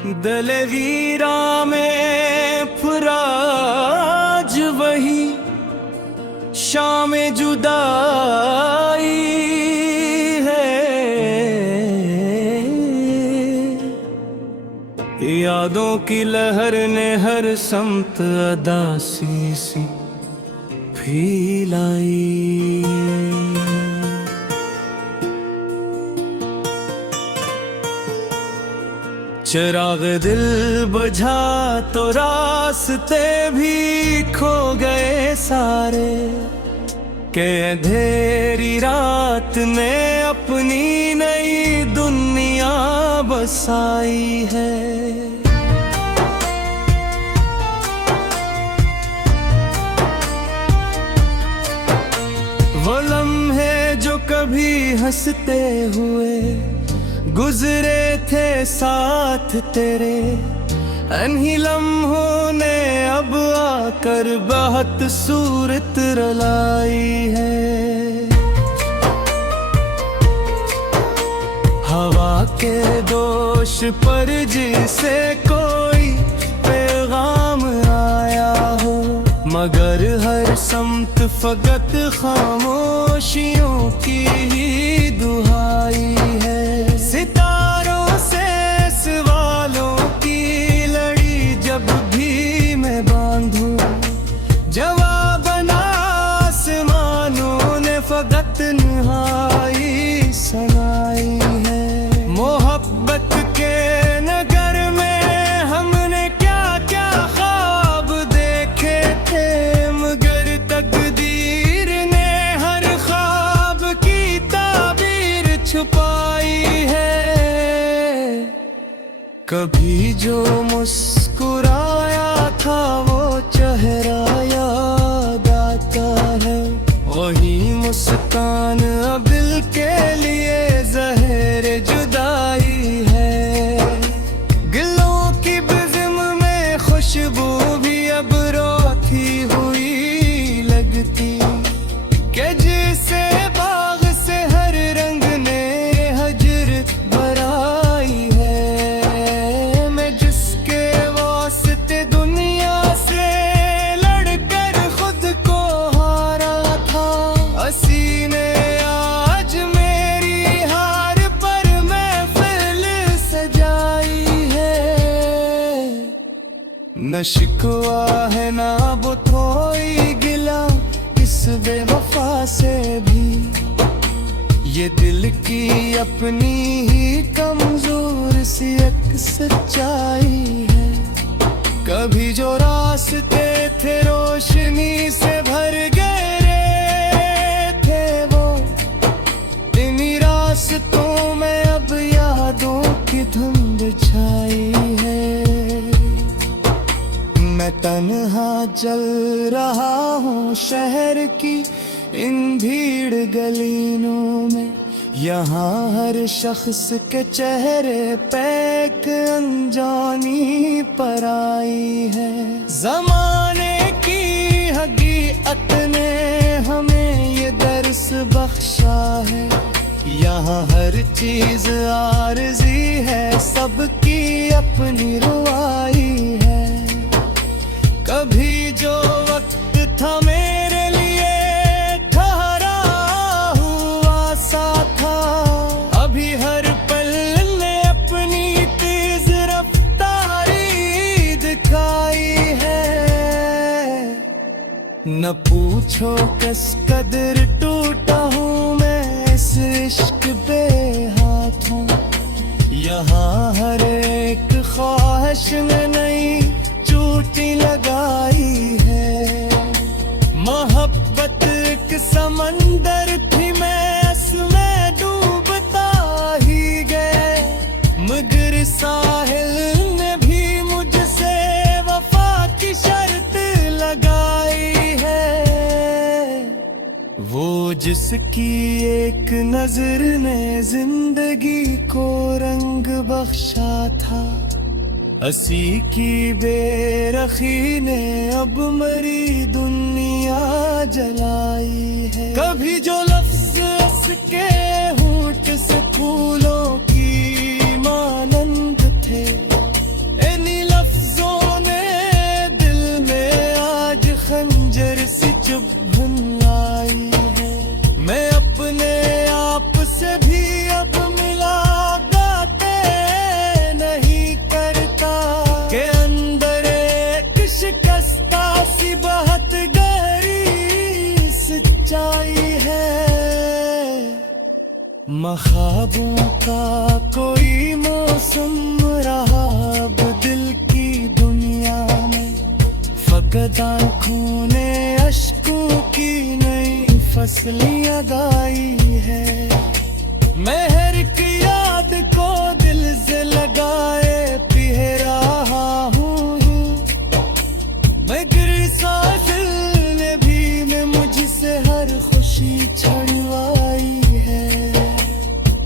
दलवीरा में फराज वही शाम जुदाई है। यादों की लहर ने हर समत अदासी सी फैलाई। चिराग दिल बुझा तो रास्ते भी खो गए सारे, के अंधेरी रात में अपनी नई दुनिया बसाई है। वो लम्हे जो कभी हंसते हुए गुजरे थे साथ तेरे, अनही लम्हों ने अब आकर बहुत सूरत रलाई है। हवा के दोष पर जिसे कोई पैगाम आया हो, मगर हर समत फकत खामोशियों की ही दुहाई है। सितारों से सवालों की लड़ी जब भी मैं बांधूं, जवाब ना आसमानों ने फकत निहाई सुनाई है। मोहब्बत के नगर में हमने क्या क्या ख्वाब देखे थे, मगर तकदीर ने हर ख्वाब की ताबीर छुपाई है। कभी जो मुस्कुराया था वो चेहरा याद आता है, वही मुस्कान अब दिल के लिए जहर जुदाई है। गिलों की बज़म में खुशबू भी अब रोती हुई लगती, के जिसे बाग से हर रंग ने हजर बराई है। मैं जिसके वास्ते दुनिया से लड़कर खुद को हारा था, हसी ने आज मेरी हार पर महफिल सजाई है। न शिकवा है ना कोई गिला इस बेवफा से भी, ये दिल की अपनी ही कमजोर सी एक सच्चाई है। कभी जो रास्ते थे रोशनी से भर गए थे, वो इन्हीं रास्तों में अब यादों की धुंध छाई है। मैं तन्हा चल रहा हूँ शहर की इन भीड़ गलियों में, यहाँ हर शख्स के चेहरे पे एक अनजानी पर आई है। ज़माने की हकीकत ने हमें ये दर्स बख्शा है, यहाँ हर चीज आरज़ी है, सबकी अपनी रुआई है। कभी जो वक्त था मेरे लिए ठहरा हुआ सा था, अभी हर पल ने अपनी तेज रफ्तारी दिखाई है। न पूछो किस कदर टूटा हूँ मैं इस इश्क पे हाथों, यहाँ हर एक ख्वाहिश ने नई चोटी लगाई है। मोहब्बत एक समंदर थी, मैं इसमें डूबता ही गया, मगर साहिल ने भी मुझसे वफा की शर्त लगाई है। वो जिसकी एक नजर ने जिंदगी को रंग बख्शा था, हंसी की बेरखी ने अब मरी दुनिया जलाई है। कभी जो लफ्ज उसके होंठ से फूलों की मानंद थे, आई है। ख्वाबों का कोई मौसम रहा अब दिल की दुनिया में, फकत आँखों ने अश्कों की नई फसलियाँ गाई है। मैं हर एक याद को दिल से लगाए पी रहा हूँ, मैं गिर साहिल ने भी मैं मुझसे हर खुशी छुड़वाई है।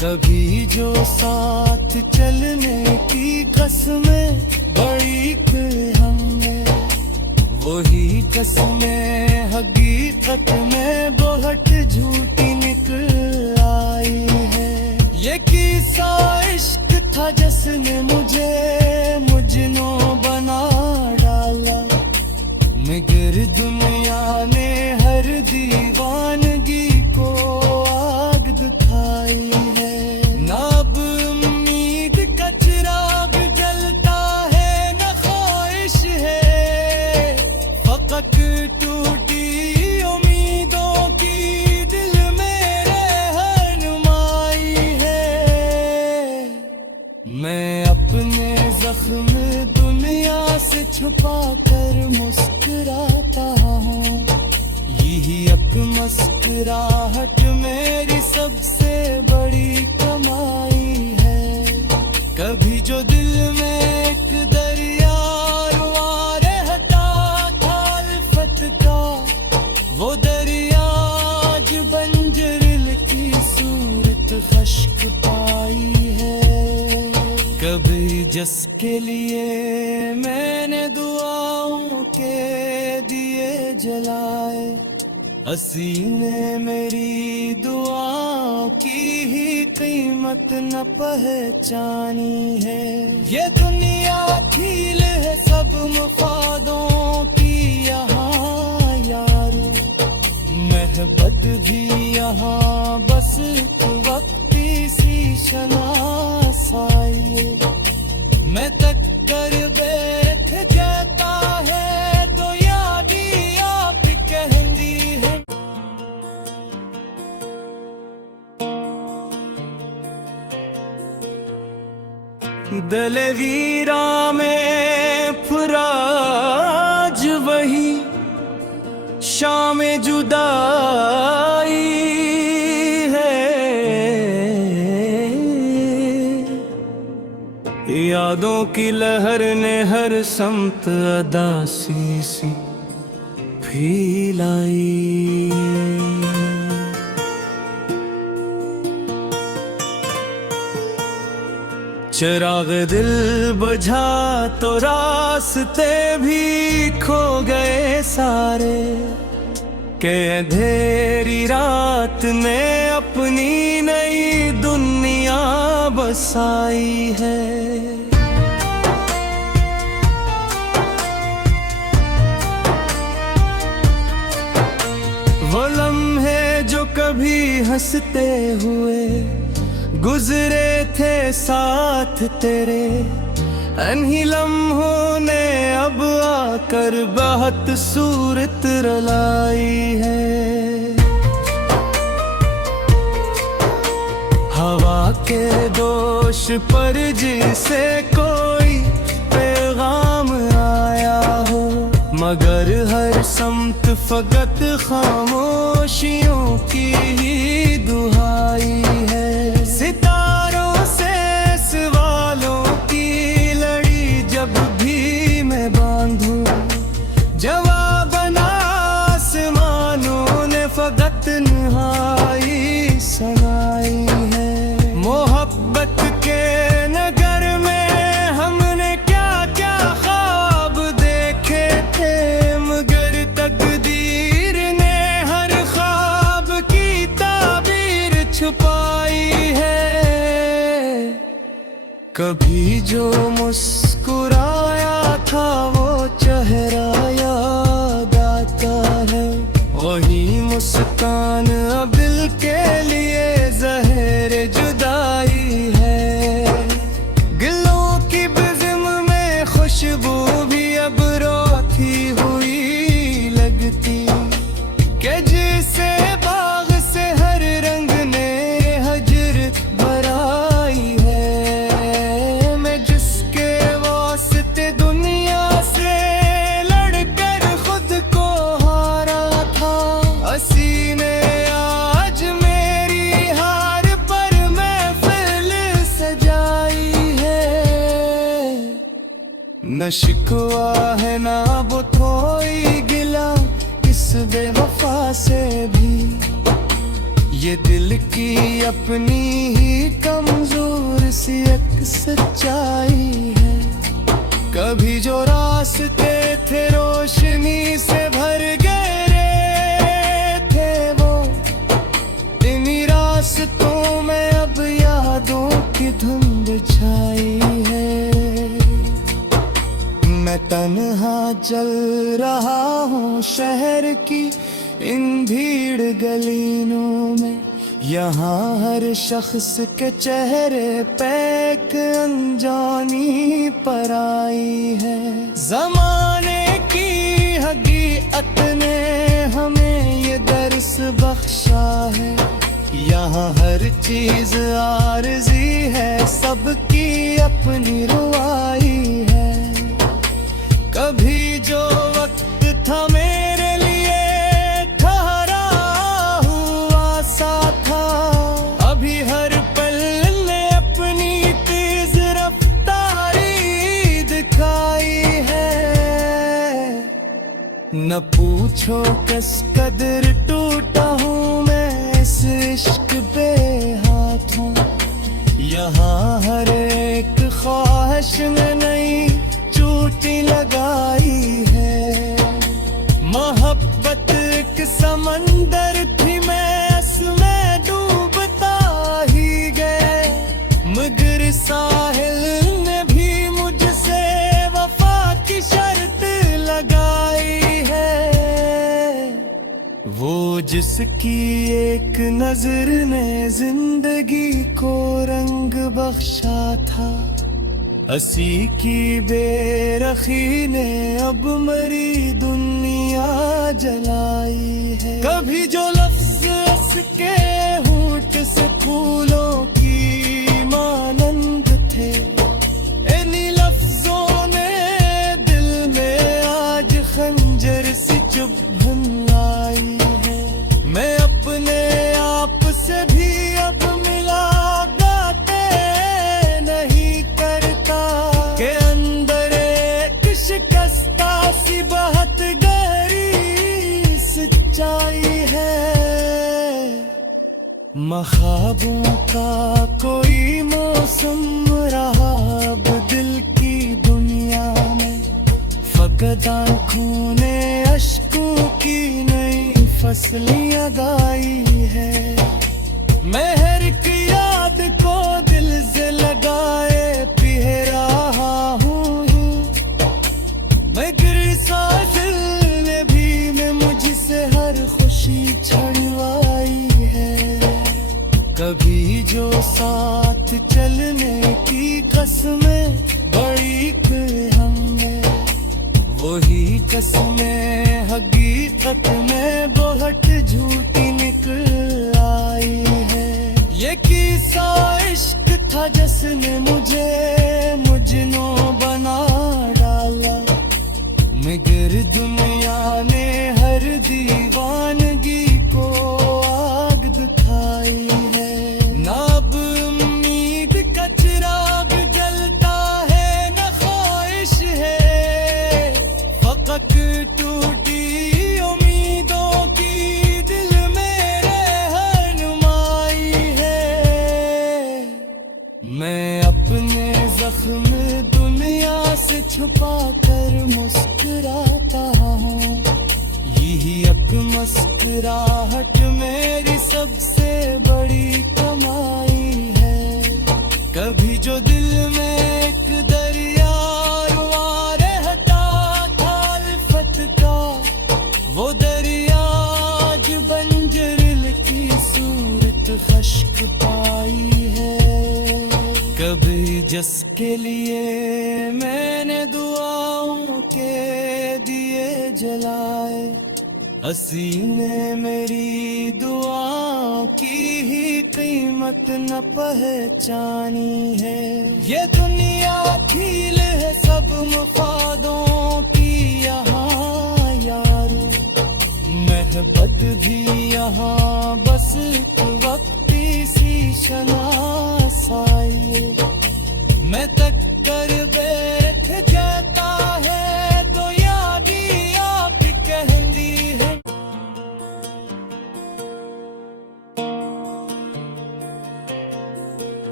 कभी जो साथ चलने की कसमें बड़ी हमने, वही कसमें हकीकत में बहुत झूठी निकल आई है। ये किस्सा इश्क था जिसने मुझे मुजनो बना डाला, मगर दुनिया ने हर दीवानगी को आग दिखाई है। ना अब उम्मीद का चिराग जलता है, न ख्वाहिश है, फकत टूटी उम्मीदों की दिल में रहनुमाई है। मैं अपने जख्म दुनिया से छुपा कर मुस्कुराता हूँ, यही एक मुस्कुराहट मेरी सबसे बड़ी कमाई है। कभी जो दिल में एक दरिया रुआ रहता था अल्फत का, वो दरिया आज बंजरिल की सूरत खश्क पाई है। कभी जिसके लिए मैंने दुआओं के दिए जलाए, हसी ने मेरी दुआ की ही कीमत न पहचानी है। ये दुनिया खील है सब मुफादों की यहाँ यारो, महबत भी यहाँ बस एक वक्ती सी शनासाई। मैं तक कर बैठ जाता है तो याद ही आप कहती है। दलवीरा में फराज वही शाम जुदाई है, यादों की लहर ने हर समत अदासी सी फैलाई। चिराग दिल बुझा तो रास्ते भी खो गए सारे, के अंधेरी रात ने अपनी नई दुनिया बसाई है। वो लम्हे जो कभी हंसते हुए गुजरे थे साथ तेरे, अनही लम्हों ने अब आकर बहुत सूरत रलाई है। हवा के दोष पर जिसे कोई पैगाम आया हो, मगर हर समत फकत खामोशियों की ही दुहाई है। सितारों से सवालों की लड़ी जब भी मैं बांधूं, जवाब ना आसमानों ने फकत नहाई सुनाई है। मोहब्बत के नगर में हमने क्या क्या ख्वाब देखे थे, मगर तकदीर ने हर ख्वाब की ताबीर छुपाई है। कभी जो मुस्कुराया था वो चेहरा याद आता है, वही मुस्कान अब दिल के लिए जहर जुदाई है। गिलों की बज़म में खुशबू भी अब रोती हुई लगती, कि जिसे न शिकवा है ना वो कोई गिला इस बेवफा से भी। ये दिल की अपनी ही कमजोर सी एक सच्चाई है। कभी जो रास्ते थे रोशनी से भर गए थे वो, इन्हीं रास्तों में अब यादों की धुंध छाई है। मैं तन्हा चल रहा हूँ शहर की इन भीड़ गलियों में। यहाँ हर शख्स के चेहरे पे एक अनजानी पर आई है। ज़माने की हकीकत ने हमें ये दर्स बख्शा है। यहाँ हर चीज आरज़ी है, सबकी अपनी रुआई है। कभी जो वक्त था मेरे लिए ठहरा हुआ सा था, अभी हर पल ने अपनी तेज रफ्तारी दिखाई है। न पूछो किस कदर टूटा हूँ मैं इस इश्क पे हाथों। यहाँ हर एक ख्वाहिश में नई चोटी लगाई है। मोहब्बत के समंदर थी, मैं इसमें डूबता ही गया, मगर साहिल ने भी मुझसे वफा की शर्त लगाई है। वो जिसकी एक नजर ने जिंदगी को रंग बख्शा था, हंसी की बेरखी ने अब मरी दुनिया जलाई है। कभी जो लफ्ज उसके होंठ से फूलों की मानंद थे, इन्हीं लफ्जों ने दिल में आज खंजर सी चुभन लाई है। मैं अपने आप से भी अब मिला गाते नहीं करता, के अंदर एक शिकस्ता सी बहुत गहरी सच्चाई है। ख्वाबों का कोई मौसम रहा अब दिल की दुनिया में, फकत आँखों ने अश्कों की नई फसलियाँ गाई है। मैं हर एक याद को दिल से लगाए पी रहा हूँ, मगर साहिल ने भी मैं मुझसे हर खुशी छुड़वाई है। कभी जो साथ चलने की कसमें बड़ी हमने, वही कसमें हकीकत में बहुत झूठी निकल आई है। ये किस्सा इश्क था जिसने मुझे मुजनो बना डाला, मगर दुनिया ने हर दीवानगी को आग दिखाई है। ना अब उम्मीद का चिराग जलता है, न ख्वाहिश है, फकत टूटी उम्मीदों की दिल में रहनुमाई है। मैं अपने जख्म दुनिया से छुपा कर मुस्कुराता हूँ, यही एक मुस्कुराहट मेरी सबसे बड़ी कमाई है। कभी जो दिल में एक दरिया रुआ रहता था अल्फत का, वो दरिया आज बंजर की सूरत खश्क पाई है। कभी जिसके लिए मैंने दुआओं के दिए जलाए, हंसी ने मेरी दुआओं की ही कीमत न पहचानी है। ये दुनिया खेल है सब मुफादों की यहाँ यारो, महबत भी यहाँ बस एक वक्ती सी शनासाई। मैं तक कर बैठ जाता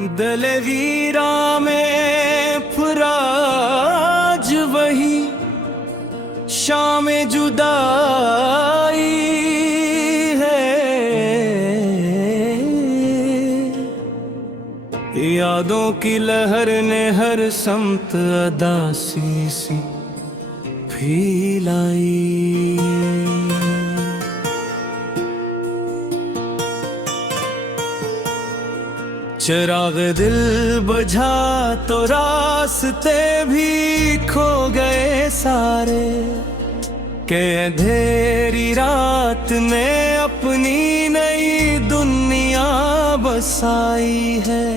दलेवीरा में फुराज वही शाम जुदाई है। यादों की लहर ने हर समत अदासी सी फैलाई। चिराग दिल बुझा तो रास्ते भी खो गए सारे, के अंधेरी रात में अपनी नई दुनिया बसाई है।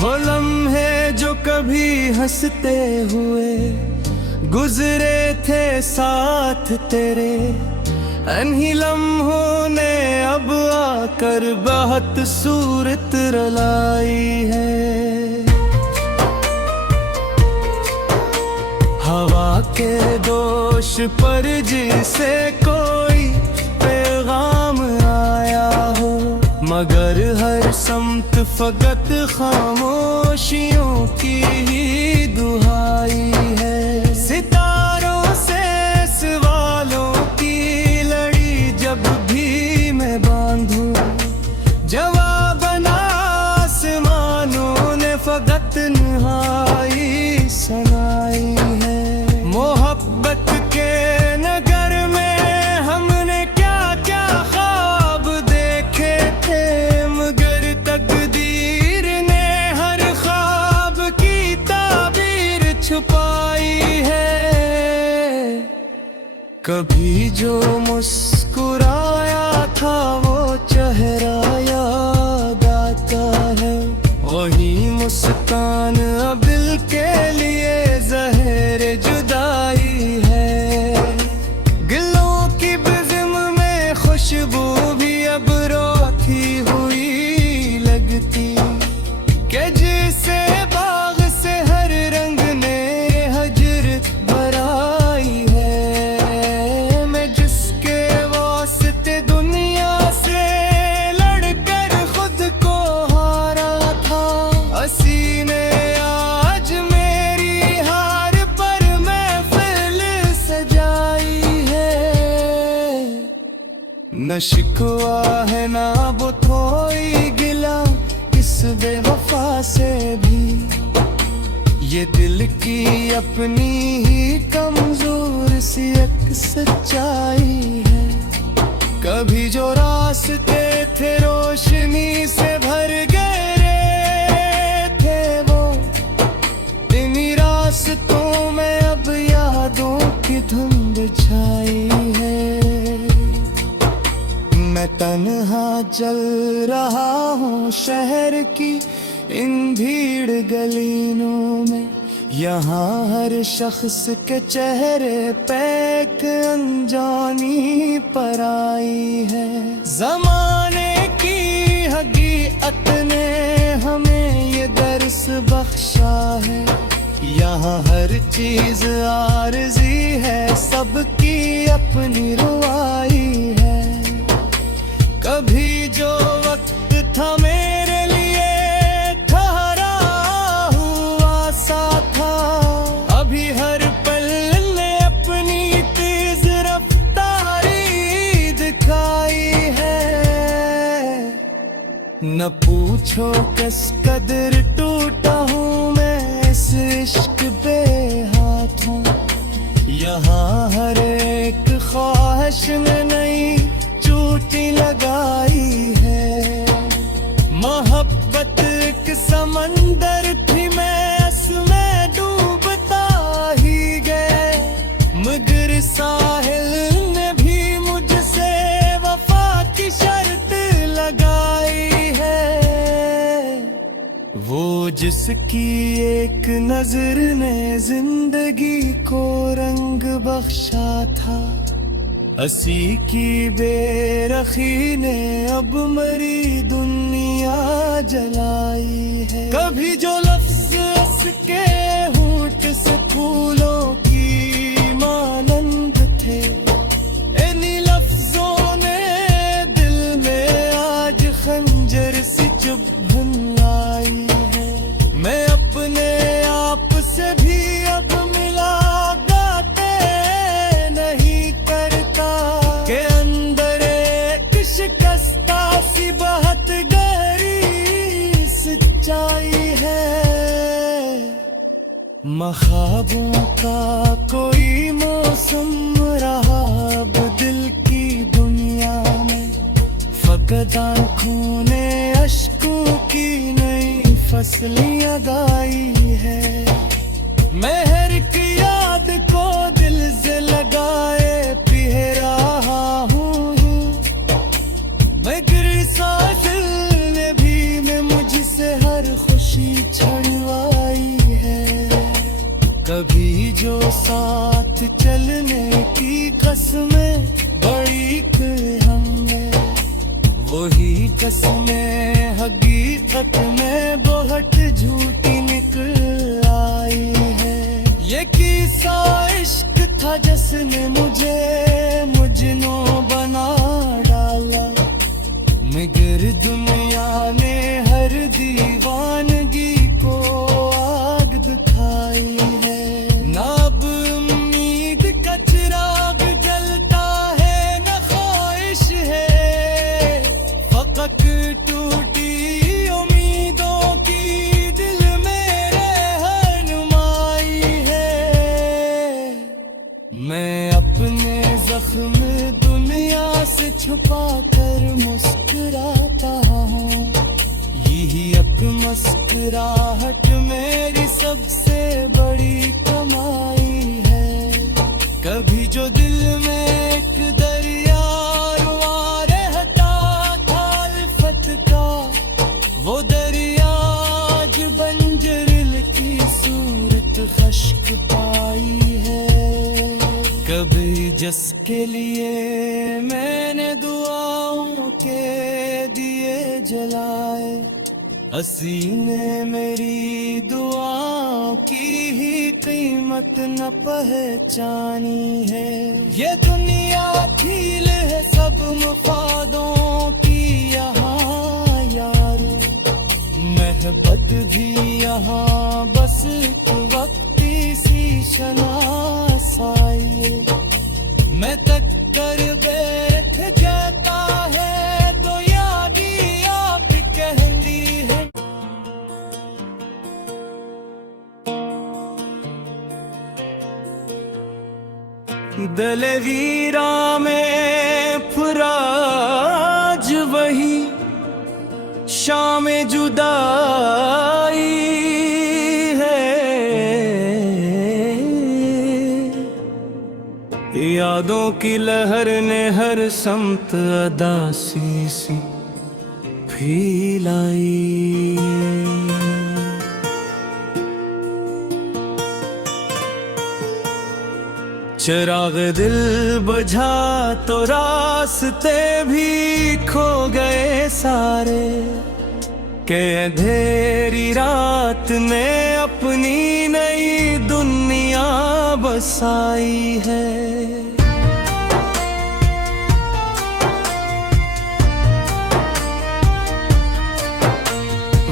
वो लम्हे जो कभी हंसते हुए गुजरे थे साथ तेरे, इन्हीं लम्हों ने अब आकर बहुत सूरत रलाई है। हवा के दोष पर जिसे कोई पैगाम आया हो, मगर हर समत फकत खामोशियों की ही दुहाई है। सितारों से सवालों की लड़ी जब भी मैं बांधूं, जवाब ना आसमानों ने फकत तन्हाई सुनाई है। मोहब्बत के नगर में हमने क्या क्या ख्वाब देखे थे, मगर तकदीर ने हर ख्वाब की ताबीर छुपाई है। कभी जो मुस्कुराया था वो चेहरा याद आता है, वही मुस्कान अब दिल के लिए ज़हर जुदाई है। गिलों की बिज़म में खुशबू भी अब रोती हुई लगती, कि जिसे बाग से हर रंग ने हजरत भराई है। मैं जिसके वास्ते दुनिया से लड़कर खुद को हारा था, हसी ने आज मेरी हार पर महफिल सजाई है। न शिकवा है ना बुथोई गिला इस बेवफा से भी, ये दिल की अपनी ही कमजोर सी एक सच्चाई है। कभी जो रास्ते थे रोशनी से भर गए थे, वो इन्हीं रास्तों में अब यादों की धुंध छाई है। मैं तन्हा चल रहा हूँ शहर की इन भीड़ गलियों में, यहाँ हर शख्स के चेहरे पे एक अनजानी पराई है। ज़माने की हकीकत ने हमें ये दर्स बख्शा है, यहाँ हर चीज आरज़ी है, सबकी अपनी रुआई है। कभी जो वक्त था मेरे लिए ठहरा हुआ सा था, अभी हर पल ने अपनी तेज रफ्तारी दिखाई है। न पूछो किस कदर टूटा हूँ मैं इस इश्क बेहाथ हूँ, यहाँ हर एक ख्वाहिश ने नई चोटी लगाई है। मोहब्बत एक समंदर थी, मैं इसमें डूबता ही गया, मगर साहिल ने भी मुझसे वफा की शर्त लगाई है। वो जिसकी एक नजर ने जिंदगी को रंग बख्शा था, हंसी की बेरखी ने अब मरी दुनिया जलाई है। कभी जो लफ्ज उसके होंठ से फूलों की मानंद थे, ख्वाबों का कोई मौसम रहा अब दिल की दुनिया में, फकत आँखों ने अश्कों की नई फसलियाँ गाई है। मैं हर एक याद को दिल से लगाए पी रहा हूँ, मैं गिर साहिल ने भी मैं मुझसे हर खुशी छुड़वाई है। कभी जो साथ चलने की कसमें बड़ी हमें, वही कसमें हकीकत में बहुत झूठी निकल आई है। ये किस्सा इश्क था जिसने मुझे मुजनो बना डाला, मगर दुनिया ने हर दीवानगी को आग दिखाई है। ना अब उम्मीद का चिराग जलता है, न ख्वाहिश है, फकत टूटी उम्मीदों की दिल में रहनुमाई है। मैं अपने जख्म दुनिया से छुपा कर मुस्कुराता हूँ, यही एक मुस्कुराहट मेरी सबसे बड़ी कमाई है। कभी जो दिल में एक दरिया रुआ रहता था अल्फत का, वो दरिया आज बंजरिल की सूरत खश्क पाई है। कभी जिसके लिए मैंने दुआओं के दिए जलाए, हसी ने मेरी दुआओं की ही कीमत न पहचानी है। ये दुनिया झील है सब मुफादों की यहाँ यारो, महबत भी यहाँ बस एक वक्ती सी शनासाई है। मैं तक कर बैठ जाता है तो याद ही आप कहती है। दलवीरा में फराज वही शाम जुदाई है, यादों की लहर ने हर समत अदासी सी फैलाई। चिराग दिल बुझा तो रास्ते भी खो गए सारे, के अंधेरी रात ने अपनी नई दुनिया बसाई है।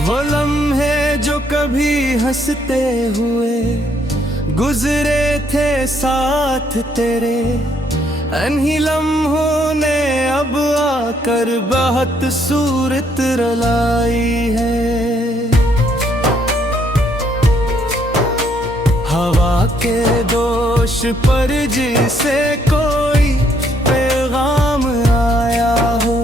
वो लम्हे जो कभी हंसते हुए गुजरे थे साथ तेरे, अनही लम्हों ने अब आकर बहुत सूरत रलाई है। हवा के दोष पर जिसे कोई पैगाम आया हो,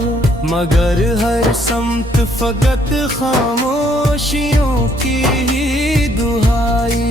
मगर हर समत फकत खामोशियों की ही दुहाई